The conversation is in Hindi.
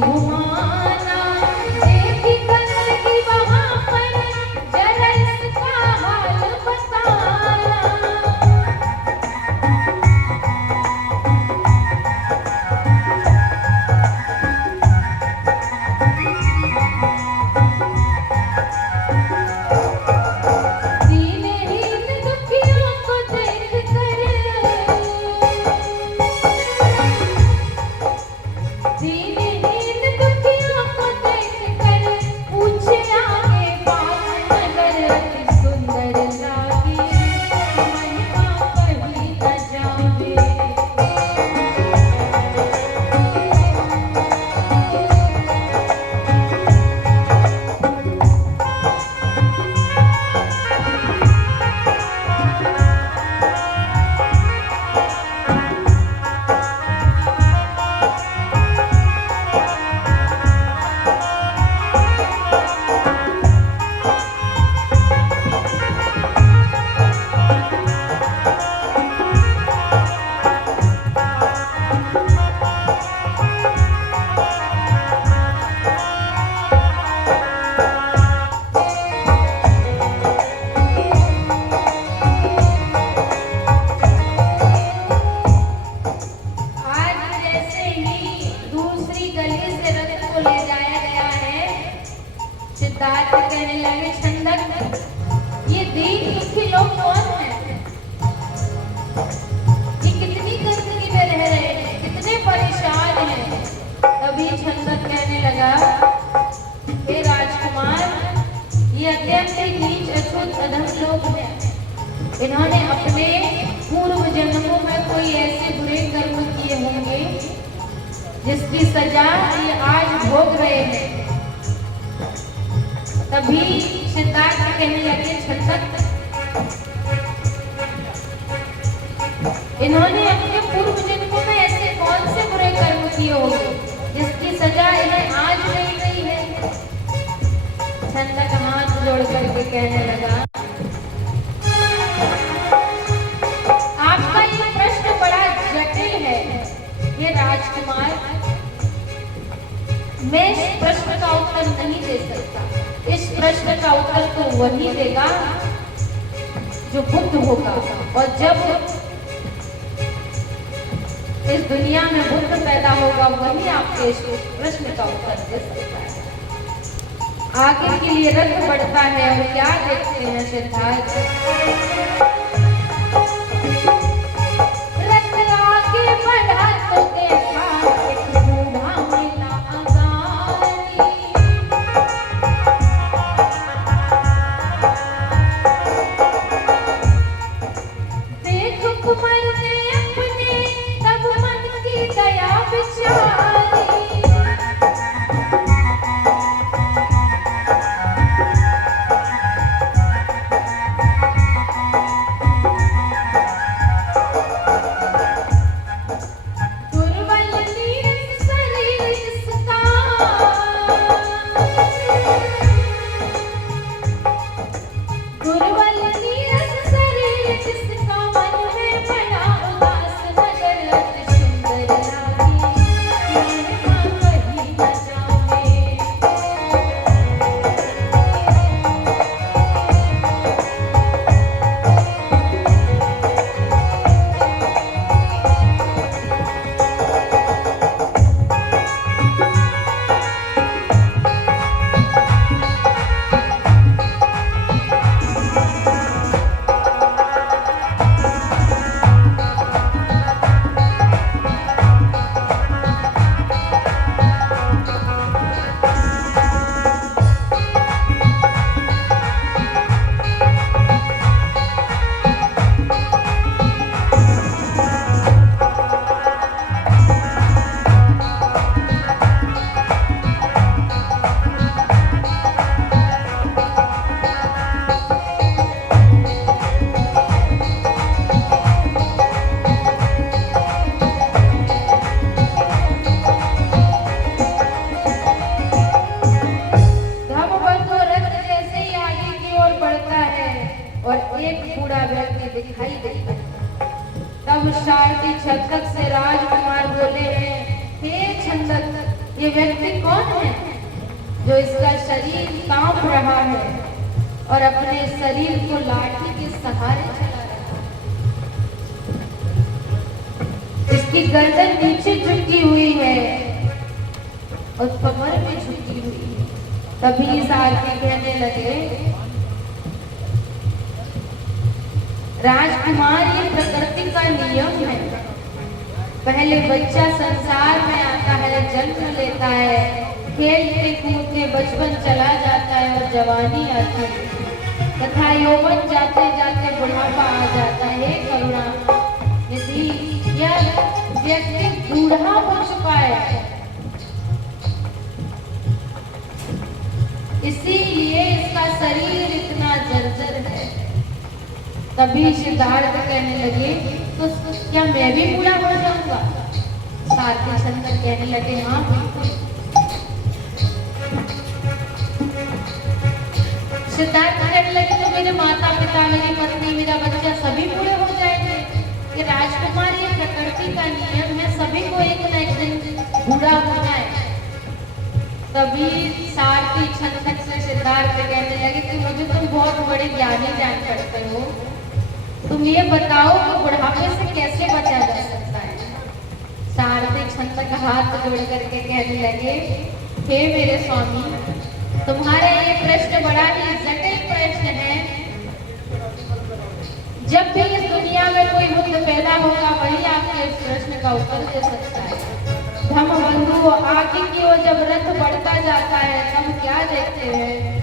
घुमाना, देखी गंदगी वहाँ पर जरा इसका हाल बताना। दीनहीन दुखियों को देख कर, दीनहीन दुखियों को देख कर पूछे आगे बात नगर अति सुंदर लागे, महिमा कही न जावे। सिद्धार्थ कहने लगे, छंदक ये दीन दुखी लोग कौन हैं? ये कितनी गंदगी में रह रहे हैं, कितने परेशान हैं। तभी छंदक कहने लगा, हे राजकुमार, ये अत्यंत नीच अछूत अधम लोग हैं। इन्होंने अपने पूर्व जन्मों में कोई ऐसे बुरे कर्म किए होंगे जिसकी सजा ये आज भोग रहे हैं। तभी सिद्धार्थ कहने लगे, छंदक इन्होंने अपने पूर्व जन्मों में ऐसे कौन से बुरे कर्म किए होंगे जिसकी सजा इन्हें आज मिल रही है। छंदक हाथ जोड़ करके कहने लगा, आपका ये प्रश्न बड़ा जटिल है। ये राजकुमार, मैं इस प्रश्न का उत्तर नहीं दे सकता। इस प्रश्न का उत्तर तो वही देगा जो बुद्ध होगा, और जब इस दुनिया में बुद्ध पैदा होगा वही आपके इस प्रश्न का उत्तर दे सकता है। आगे के लिए रथ बढ़ता है और क्या देखते हैं सिद्धार्थ? रथ आगे बढ़ा तो देखा एक बूढ़ा मिला अगारी, देख कुंवर ने अपने तब मन की दया विचारी। ये व्यक्ति कौन है जो इसका शरीर कांप रहा है और अपने शरीर को लाठी के सहारे चला रहा है। इसकी गर्दन नीचे झुकी हुई है और कमर में झुकी हुई है। तभी सारथी कहने लगे, राजकुमार, ये प्रकृति का नियम है। पहले बच्चा संसार में आता है, जन्म लेता है, खेलते कूदते बचपन चला जाता है और जवानी आती है तथा यौवन जाते जाते बुढ़ापा आ जाता है। करुणा, यदि यह व्यक्ति बूढ़ा हो चुका है, इसीलिए इसका शरीर इतना जर्जर है। तभी सिद्धार्थ कहने लगे, तो क्या मैं भी बूढ़ा हो जाऊंगा? सारथी शंकर कहने लगे, हाँ बिल्कुल। सिद्धार्थ कहने लगे, तो मेरे माता पिता, मेरी पत्नी, मेरा बच्चा सभी बूढ़े हो जाएंगे। कि राजकुमार, ये प्रकृति का नियम है, सभी को एक न एक दिन बूढ़ा होना है। तभी सारथी शंकर से सिद्धार्थ कहने लगे कि मुझे तुम बहुत बड़े ज्ञानी जान पड़ते हो, तुम ये बताओ कि बुढ़ापे से कैसे बचा जा सकता है? सारथी शंकर का हाथ जोड़ करके कहने लगे, हे मेरे स्वामी, तुम्हारा ये प्रश्न बड़ा ही जटिल प्रश्न है। जब भी इस दुनिया में कोई बुद्ध पैदा होगा, वही आपके इस प्रश्न का उत्तर दे सकता है। धम्म बंधु, आगे की ओर जब रथ बढ़ता जाता है, तब क्या देखते हैं